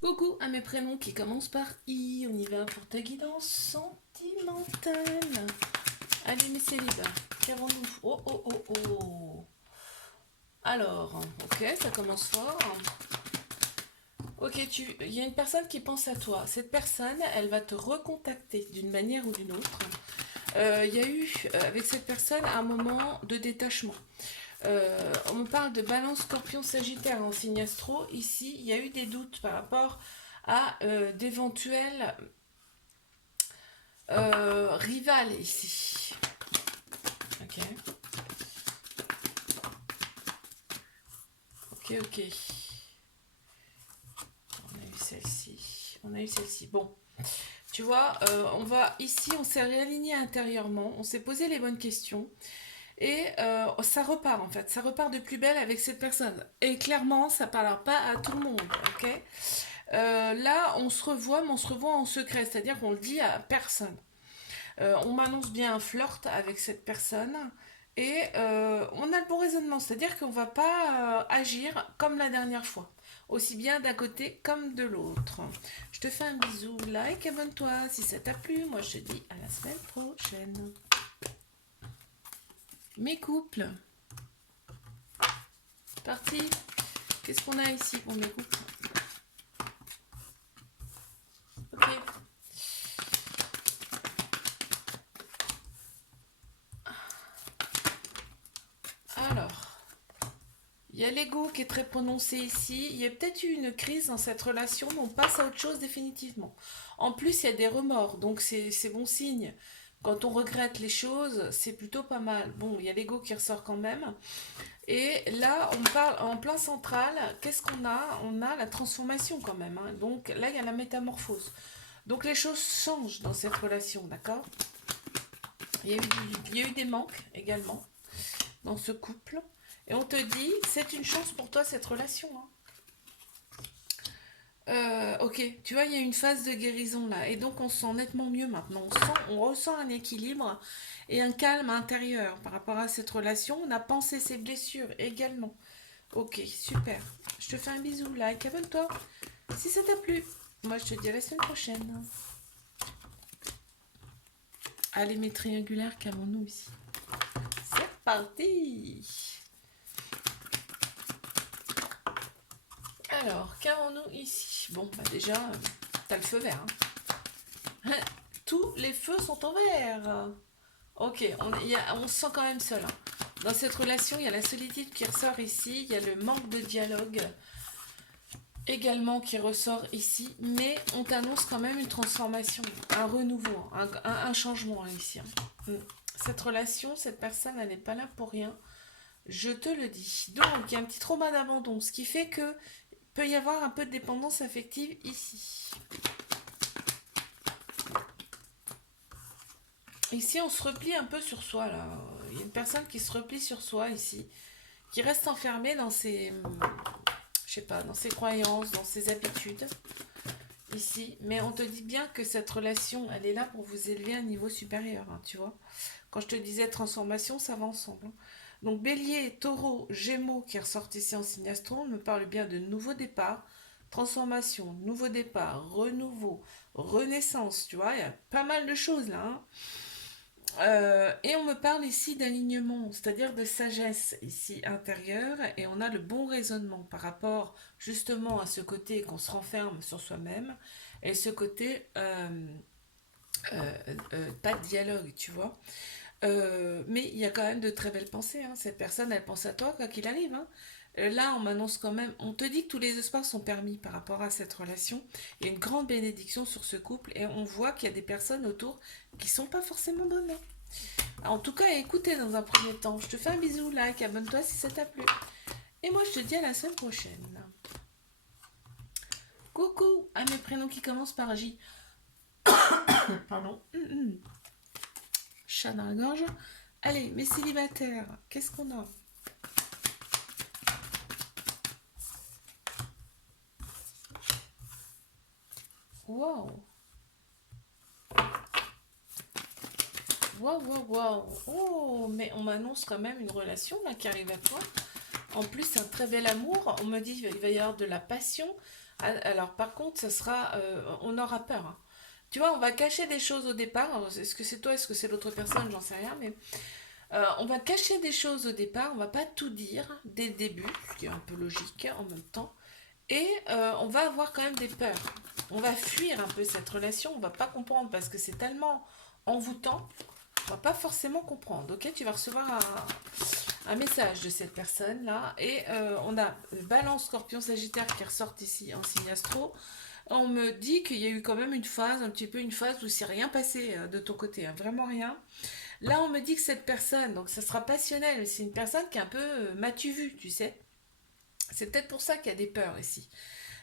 Coucou à mes prénoms qui commencent par I. On y va pour ta guidance sentimentale. Allez, mes célibats, qu'avons-nous? Oh, oh, oh, oh. Alors, ok, ça commence fort. Ok, il y a une personne qui pense à toi. Cette personne, elle va te recontacter d'une manière ou d'une autre. Il y a eu avec cette personne un moment de détachement. On me parle de Balance, Scorpion, Sagittaire en signe astro. Ici, il y a eu des doutes par rapport à d'éventuels rivales ici. Ok, ok, ok. On a eu celle-ci. On a eu celle-ci. Bon, tu vois, on va ici, on s'est réaligné intérieurement, on s'est posé les bonnes questions. Et ça repart en fait, ça repart de plus belle avec cette personne. Et clairement, ça ne parlera pas à tout le monde, ok. Là, on se revoit, mais on se revoit en secret, c'est-à-dire qu'on le dit à personne. On m'annonce bien un flirt avec cette personne et on a le bon raisonnement, c'est-à-dire qu'on ne va pas agir comme la dernière fois, aussi bien d'un côté comme de l'autre. Je te fais un bisou, like, abonne-toi si ça t'a plu. Moi, je te dis à la semaine prochaine. Mes couples, parti. Qu'est-ce qu'on a ici pour mes couples? Ok. Alors, il y a l'ego qui est très prononcé ici. Il y a peut-être eu une crise dans cette relation, mais on passe à autre chose définitivement. En plus, il y a des remords, donc c'est bon signe. Quand on regrette les choses, c'est plutôt pas mal. Bon, il y a l'ego qui ressort quand même. Et là, on parle en plein central. Qu'est-ce qu'on a? On a la transformation quand même, hein. Donc là, il y a la métamorphose. Donc les choses changent dans cette relation, d'accord? Il y a eu des manques également dans ce couple. Et on te dit, c'est une chance pour toi cette relation, hein. Ok, tu vois, il y a une phase de guérison là, et donc on se sent nettement mieux maintenant. On ressent un équilibre et un calme intérieur par rapport à cette relation. On a pensé ses blessures également. Ok, super. Je te fais un bisou, like, abonne-toi si ça t'a plu. Moi, je te dis à la semaine prochaine. Allez, mes triangulaires, qu'avons-nous ici? C'est parti. Alors, qu'avons-nous ici? Bon, bah déjà, t'as le feu vert, hein. Tous les feux sont en vert. Ok, on se sent quand même seul, hein. Dans cette relation, il y a la solitude qui ressort ici, il y a le manque de dialogue également qui ressort ici, mais on t'annonce quand même une transformation, un renouveau, un changement ici, hein. Cette relation, cette personne, elle n'est pas là pour rien, je te le dis. Donc, il y a un petit trauma d'abandon, ce qui fait que peut y avoir un peu de dépendance affective ici. Ici, on se replie un peu sur soi, là. Il y a une personne qui se replie sur soi ici, qui reste enfermée dans ses, je sais pas, dans ses croyances, dans ses habitudes ici. Mais on te dit bien que cette relation, elle est là pour vous élever à un niveau supérieur, hein, tu vois. Quand je te disais transformation, ça va ensemble, hein. Donc Bélier, Taureau, Gémeaux qui ressortent ici en signe astro, on me parle bien de nouveau départ, transformation, nouveau départ, renouveau, renaissance, tu vois, il y a pas mal de choses là, hein. Et on me parle ici d'alignement, c'est-à-dire de sagesse ici intérieure, et on a le bon raisonnement par rapport justement à ce côté qu'on se renferme sur soi-même, et ce côté pas de dialogue, tu vois. Mais il y a quand même de très belles pensées, hein. Cette personne, elle pense à toi quoi qu'il arrive, hein. Là, on m'annonce quand même, on te dit que tous les espoirs sont permis par rapport à cette relation. Il y a une grande bénédiction sur ce couple et on voit qu'il y a des personnes autour qui sont pas forcément bonnes, hein. En tout cas, écoutez dans un premier temps. Je te fais un bisou, like, abonne-toi si ça t'a plu. Et moi, je te dis à la semaine prochaine. Coucou à mes prénoms qui commencent par J. Pardon. Chat dans la gorge. Allez, mes célibataires, qu'est-ce qu'on a? Wow. Waouh, waouh, waouh. Oh, mais on m'annonce quand même une relation là qui arrive à toi. En plus, c'est un très bel amour. On me dit qu'il va y avoir de la passion. Alors, par contre, ça sera, on aura peur, hein. Tu vois, on va cacher des choses au départ. Est-ce que c'est toi, est-ce que c'est l'autre personne, j'en sais rien, mais on va cacher des choses au départ. On va pas tout dire dès le début, ce qui est un peu logique en même temps. Et on va avoir quand même des peurs. On va fuir un peu cette relation. On va pas comprendre parce que c'est tellement envoûtant. On va pas forcément comprendre. Ok, tu vas recevoir un message de cette personne là. Et on a Balance, Scorpion, Sagittaire qui ressortent ici en signe astro. On me dit qu'il y a eu quand même une phase, un petit peu une phase où c'est rien passé de ton côté, hein, vraiment rien. Là, on me dit que cette personne, donc ça sera passionnel, mais c'est une personne qui est un peu m'as-tu vu, tu sais. C'est peut-être pour ça qu'il y a des peurs ici.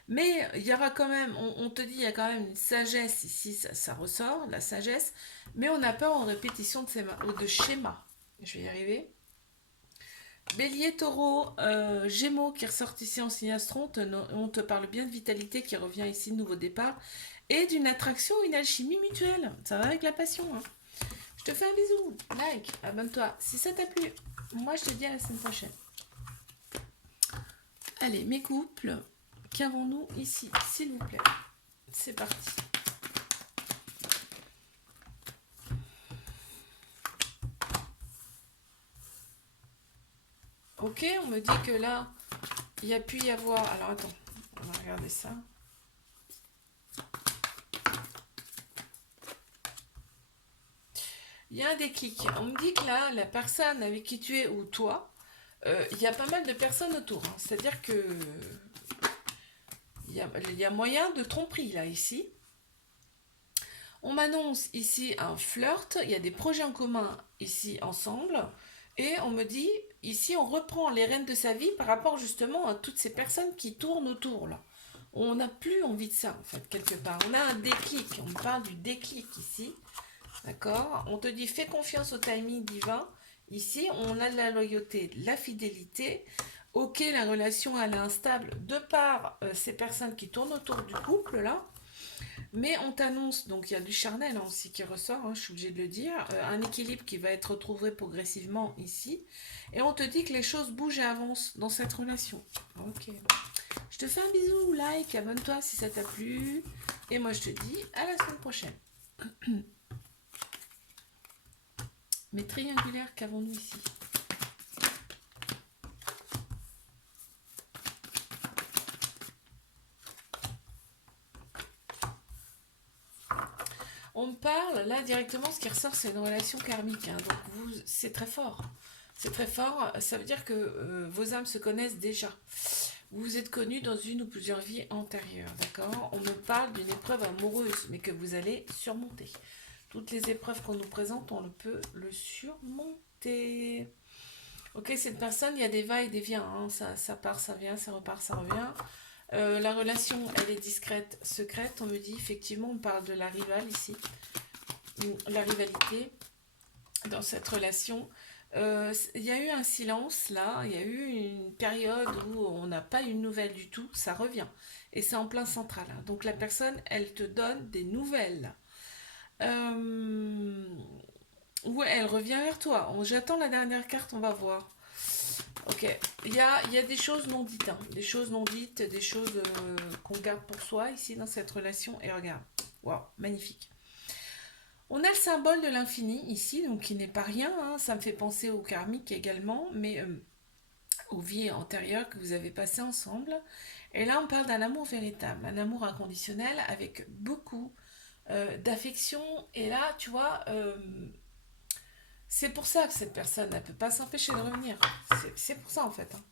Mais il y aura quand même, on te dit, il y a quand même une sagesse ici, ça ressort, la sagesse, mais on a peur en répétition de schémas. Je vais y arriver. Bélier, taureau, gémeaux qui ressortent ici en signe astro, on te parle bien de vitalité qui revient ici, de nouveau départ, et d'une attraction, une alchimie mutuelle. Ça va avec la passion, hein. Je te fais un bisou, like, abonne-toi. Si ça t'a plu, moi je te dis à la semaine prochaine. Allez, mes couples, qu'avons-nous ici, s'il vous plaît? C'est parti. Ok, on me dit que là, il y a pu y avoir... Alors attends, on va regarder ça. Il y a un déclic. On me dit que là, la personne avec qui tu es ou toi, il y a pas mal de personnes autour, hein. C'est-à-dire que il y a moyen de tromperie là, ici. On m'annonce ici un flirt, il y a des projets en commun ici ensemble, et on me dit, ici on reprend les rênes de sa vie par rapport justement à toutes ces personnes qui tournent autour là. On n'a plus envie de ça en fait, quelque part. On a un déclic, on me parle du déclic ici, d'accord? On te dit, fais confiance au timing divin. Ici, on a de la loyauté, de la fidélité. Ok, la relation elle est instable de par ces personnes qui tournent autour du couple là. Mais on t'annonce, donc il y a du charnel hein, aussi qui ressort, hein, je suis obligée de le dire, un équilibre qui va être retrouvé progressivement ici. Et on te dit que les choses bougent et avancent dans cette relation. Ok. Je te fais un bisou, like, abonne-toi si ça t'a plu. Et moi je te dis à la semaine prochaine. Mes triangulaires, qu'avons-nous ici? On me parle, là directement, ce qui ressort, c'est une relation karmique, hein. Donc c'est très fort. C'est très fort. Ça veut dire que vos âmes se connaissent déjà. Vous vous êtes connus dans une ou plusieurs vies antérieures, d'accord? On me parle d'une épreuve amoureuse, mais que vous allez surmonter. Toutes les épreuves qu'on nous présente, on peut le surmonter. Ok, cette personne, il y a des va-et des viens, hein. Ça part, ça vient, ça repart, ça revient. La relation, elle est discrète, secrète. On me dit, effectivement, on parle de la rivale ici. La rivalité dans cette relation. Il y a eu un silence là, il y a eu une période où on n'a pas eu de nouvelles du tout, ça revient. Et c'est en plein central, hein. Donc la personne, elle te donne des nouvelles. Ouais, elle revient vers toi. J'attends la dernière carte, on va voir. Ok, il y a des choses non dites, hein. Des choses non dites, des choses qu'on garde pour soi ici dans cette relation. Et regarde, waouh, magnifique. On a le symbole de l'infini ici, donc qui n'est pas rien, hein. Ça me fait penser au karmique également, mais aux vies antérieures que vous avez passées ensemble. Et là, on parle d'un amour véritable, un amour inconditionnel avec beaucoup d'affection. Et là, tu vois, c'est pour ça que cette personne ne peut pas s'empêcher de revenir. C'est pour ça en fait, hein.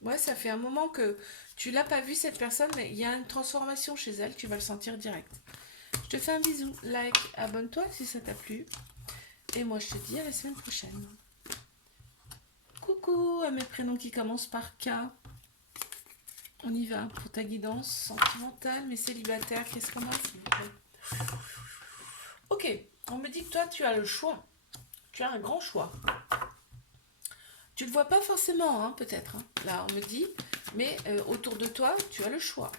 Ouais, ça fait un moment que tu l'as pas vue cette personne, mais il y a une transformation chez elle, tu vas le sentir direct. Je te fais un bisou, like, abonne-toi si ça t'a plu. Et moi je te dis à la semaine prochaine. Coucou à mes prénoms qui commencent par K. On y va pour ta guidance sentimentale, mais célibataire, qu'est-ce qu'on a s'il vous plaît? Ok, on me dit que toi tu as le choix. Tu as un grand choix. Tu le vois pas forcément, hein, peut-être, hein. Là, on me dit, mais autour de toi, tu as le choix.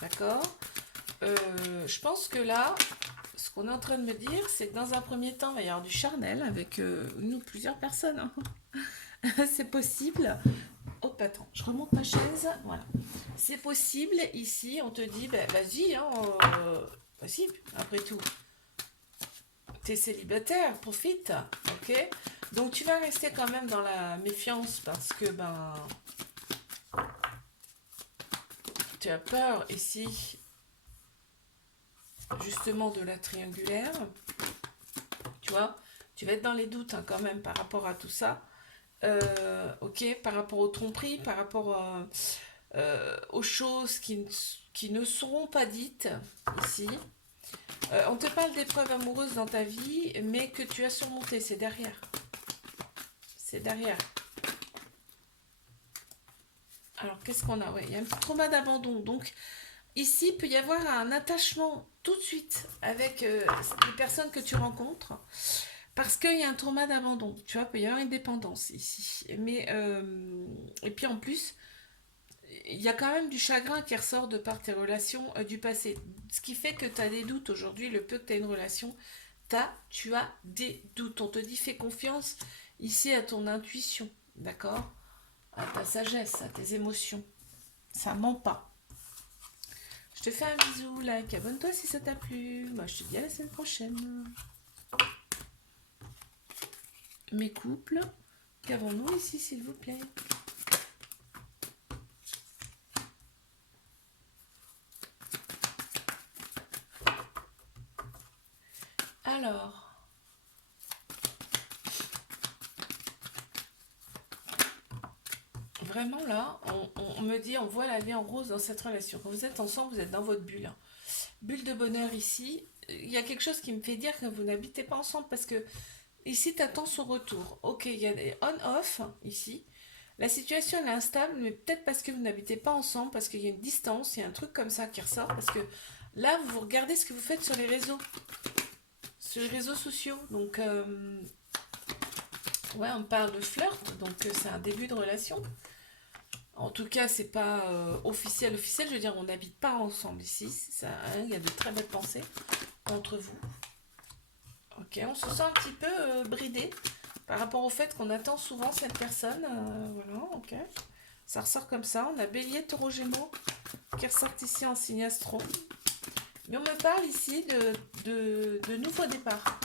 D'accord? Je pense que là, ce qu'on est en train de me dire, c'est que dans un premier temps, il va y avoir du charnel avec une ou plusieurs personnes, hein. C'est possible. Ok, Hop, attends, je remonte ma chaise. Voilà. C'est possible. Ici, on te dit, ben, vas-y, hein, vas-y, après tout. T'es célibataire, profite. Ok. Donc, tu vas rester quand même dans la méfiance parce que, ben, tu as peur ici, justement, de la triangulaire. Tu vois, tu vas être dans les doutes hein, quand même par rapport à tout ça. Ok, par rapport aux tromperies, par rapport aux choses qui ne seront pas dites ici. On te parle d'épreuves amoureuses dans ta vie, mais que tu as surmonté, c'est derrière. C'est derrière. Alors, qu'est-ce qu'on a? Ouais, il y a un petit trauma d'abandon. Donc, ici, il peut y avoir un attachement tout de suite avec les personnes que tu rencontres. Parce qu'il y a un trauma d'abandon, tu vois, il peut y avoir une dépendance ici. Mais, et puis en plus, il y a quand même du chagrin qui ressort de par tes relations du passé. Ce qui fait que tu as des doutes aujourd'hui, le peu que tu as une relation, tu as des doutes. On te dit fais confiance ici à ton intuition, d'accord? À ta sagesse, à tes émotions. Ça ment pas. Je te fais un bisou, like, abonne-toi si ça t'a plu. Moi, je te dis à la semaine prochaine. Mes couples, qu'avons-nous ici, s'il vous plaît? Alors, vraiment là, on me dit, on voit la vie en rose dans cette relation. Quand vous êtes ensemble, vous êtes dans votre bulle. Bulle de bonheur ici. Il y a quelque chose qui me fait dire que vous n'habitez pas ensemble parce que ici, tu attends son retour. Ok, il y a des on-off ici. La situation elle est instable, mais peut-être parce que vous n'habitez pas ensemble, parce qu'il y a une distance, il y a un truc comme ça qui ressort, parce que là, vous regardez ce que vous faites sur les réseaux sociaux. Donc, ouais, on parle de flirt, donc c'est un début de relation. En tout cas, c'est pas officiel. Officiel, je veux dire, on n'habite pas ensemble ici. Ça, hein, il y a de très belles pensées entre vous. Ok, on se sent un petit peu bridé par rapport au fait qu'on attend souvent cette personne. Voilà, ok. Ça ressort comme ça. On a Bélier, Taureau, Gémeaux qui ressortent ici en signe astro. Mais on me parle ici de nouveau départ.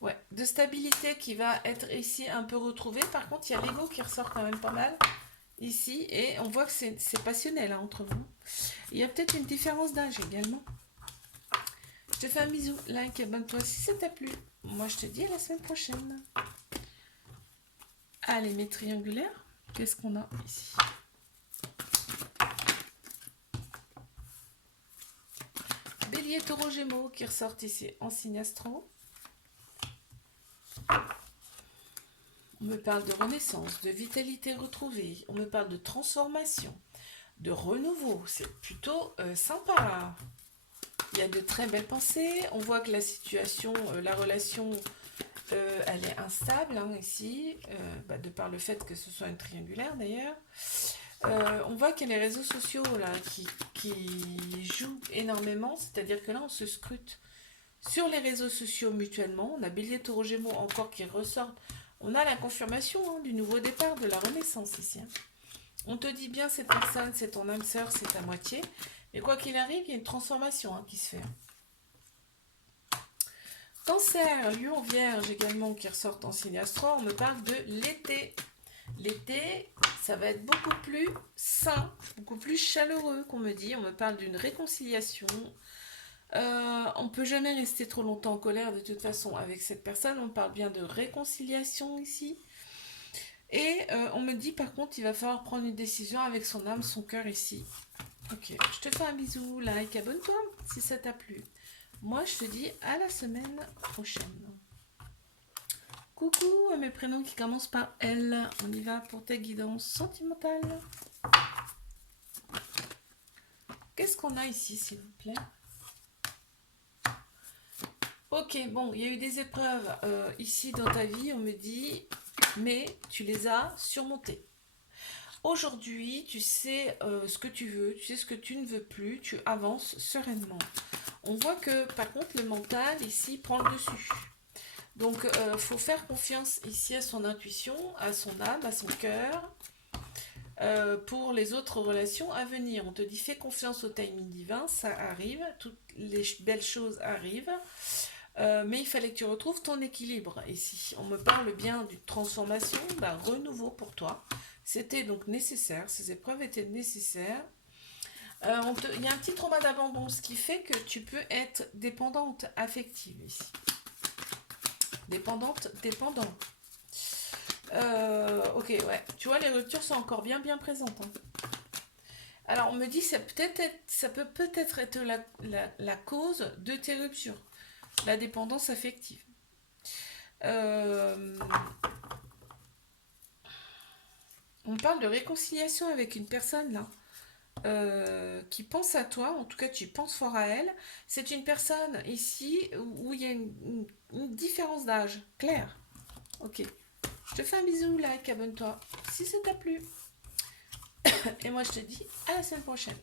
Ouais, de stabilité qui va être ici un peu retrouvée. Par contre, il y a l'ego qui ressort quand même pas mal ici. Et on voit que c'est passionnel hein, entre vous. Il y a peut-être une différence d'âge également. Je te fais un bisou, like, abonne-toi si ça t'a plu. Moi, je te dis à la semaine prochaine. Allez, mes triangulaires, qu'est-ce qu'on a ici? Bélier, Taureau, Gémeaux qui ressortent ici en signe astro. On me parle de renaissance, de vitalité retrouvée. On me parle de transformation, de renouveau. C'est plutôt sympa. Il y a de très belles pensées. On voit que la situation, la relation, elle est instable hein, ici, de par le fait que ce soit une triangulaire d'ailleurs. On voit qu'il y a les réseaux sociaux là, qui jouent énormément. C'est-à-dire que là, on se scrute sur les réseaux sociaux mutuellement. On a Bélier, Taureau, Gémeaux encore qui ressortent. On a la confirmation hein, du nouveau départ, de la renaissance ici. Hein. On te dit bien, cette personne, c'est ton âme sœur, c'est ta moitié. Mais quoi qu'il arrive, il y a une transformation hein, qui se fait. Cancer, Lion, Vierge également qui ressortent en signe astro. On me parle de l'été. L'été, ça va être beaucoup plus sain, beaucoup plus chaleureux qu'on me dit. On me parle d'une réconciliation. On ne peut jamais rester trop longtemps en colère de toute façon avec cette personne. On parle bien de réconciliation ici. Et on me dit par contre il va falloir prendre une décision avec son âme, son cœur ici. Ok, je te fais un bisou, like, abonne-toi si ça t'a plu. Moi je te dis à la semaine prochaine. Coucou à mes prénoms qui commencent par L. On y va pour tes guidances sentimentales. Qu'est-ce qu'on a ici s'il vous plaît? Ok, bon, il y a eu des épreuves ici dans ta vie, on me dit, mais tu les as surmontées. Aujourd'hui, tu sais ce que tu veux, tu sais ce que tu ne veux plus, tu avances sereinement. On voit que, par contre, le mental, ici, prend le dessus. Donc, il faut faire confiance ici à son intuition, à son âme, à son cœur. pour les autres relations à venir. On te dit fais confiance au timing divin, ça arrive, toutes les belles choses arrivent. Mais il fallait que tu retrouves ton équilibre. Et si on me parle bien d'une transformation, d'un renouveau pour toi, c'était donc nécessaire, ces épreuves étaient nécessaires. Il y a un petit trauma d'abandon, ce qui fait que tu peux être dépendante affective ici. Dépendant. Ok, ouais. Tu vois, les ruptures sont encore bien présentes. Hein. Alors, on me dit ça peut peut-être être la cause de tes ruptures. La dépendance affective. On parle de réconciliation avec une personne là. Qui pense à toi, en tout cas tu penses fort à elle. C'est une personne ici où il y a une différence d'âge, claire. Ok. Je te fais un bisou, like, abonne-toi si ça t'a plu. Et moi je te dis à la semaine prochaine.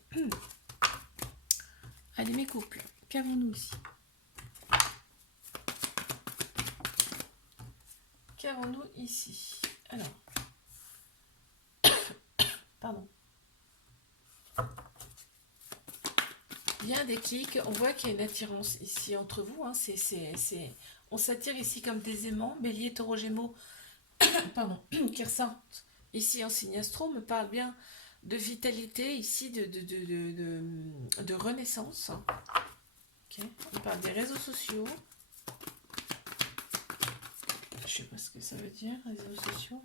Allez mes couples, qu'avons-nous ici? Qu'avons-nous ici? Alors. Pardon. Il y a un déclic, on voit qu'il y a une attirance ici entre vous. Hein. On s'attire ici comme des aimants, bélier, taureau, gémeaux, pardon, qui ressortent ici en signe astro, me parle bien de vitalité, ici de renaissance. Okay. On parle des réseaux sociaux. Je sais pas ce que ça veut dire, réseaux sociaux.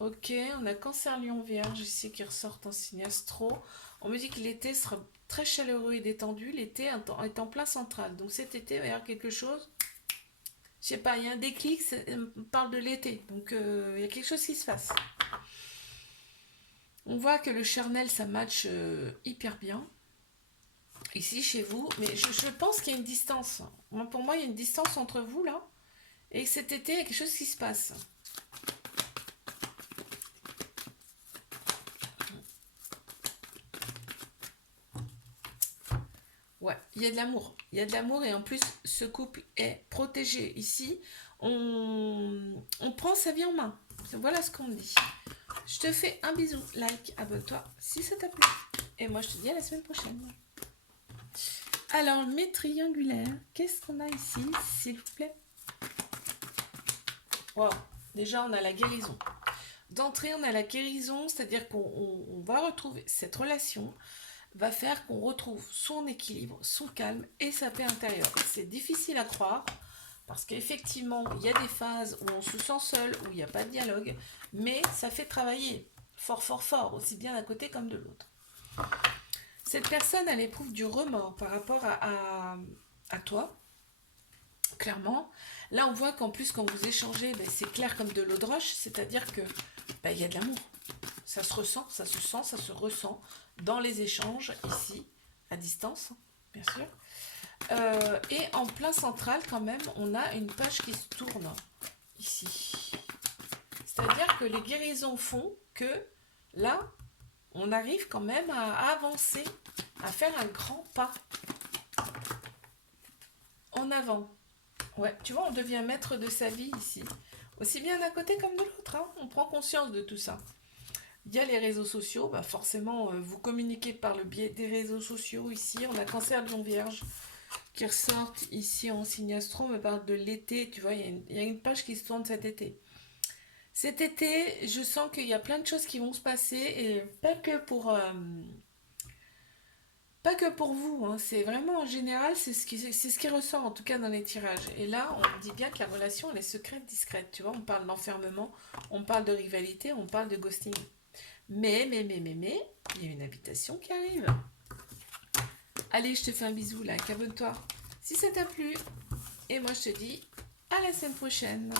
Ok, on a Cancer, Lion, Vierge ici qui ressortent en signe astro. On me dit que l'été sera très chaleureux et détendu. L'été est en plein central. Donc cet été, il va y avoir quelque chose. Je sais pas, il y a un déclic, on parle de l'été. Donc il y a quelque chose qui se passe. On voit que le charnel, ça match hyper bien. Ici, chez vous. Mais je pense qu'il y a une distance. Pour moi, il y a une distance entre vous, là. Et cet été, il y a quelque chose qui se passe. Ouais, il y a de l'amour. Il y a de l'amour et en plus, ce couple est protégé. Ici, on prend sa vie en main. Voilà ce qu'on dit. Je te fais un bisou, like, abonne-toi si ça t'a plu. Et moi, je te dis à la semaine prochaine. Alors, mes triangulaires, qu'est-ce qu'on a ici, s'il vous plaît? Wow, déjà, on a la guérison. D'entrée, on a la guérison, c'est-à-dire qu'on va retrouver cette relation, va faire qu'on retrouve son équilibre, son calme et sa paix intérieure. C'est difficile à croire parce qu'effectivement, il y a des phases où on se sent seul, où il n'y a pas de dialogue, mais ça fait travailler fort, aussi bien d'un côté comme de l'autre. Cette personne, elle éprouve du remords par rapport à toi, clairement. Là, on voit qu'en plus, quand vous échangez, c'est clair comme de l'eau de roche, c'est-à-dire que il y a de l'amour. Ça se ressent, ça se sent, ça se ressent dans les échanges, ici, à distance, bien sûr. Et en plein central, quand même, on a une page qui se tourne, ici. C'est-à-dire que les guérisons font que, là, on arrive quand même à avancer, à faire un grand pas en avant. Ouais, tu vois, on devient maître de sa vie, ici. Aussi bien d'un côté comme de l'autre, hein. On prend conscience de tout ça. Il y a les réseaux sociaux, forcément, vous communiquez par le biais des réseaux sociaux. Ici, on a Cancer, Lion, Vierge qui ressortent ici en signe astro, me parle de l'été. Tu vois, il y a une page qui se tourne cet été. Cet été, je sens qu'il y a plein de choses qui vont se passer et pas que pour vous. Hein. C'est vraiment en général, c'est ce qui ressort en tout cas dans les tirages. Et là, on dit bien que la relation, elle est secrète, discrète. Tu vois, on parle d'enfermement, on parle de rivalité, on parle de ghosting. Mais, il y a une invitation qui arrive. Allez, je te fais un bisou, like, abonne-toi si ça t'a plu. Et moi, je te dis à la semaine prochaine.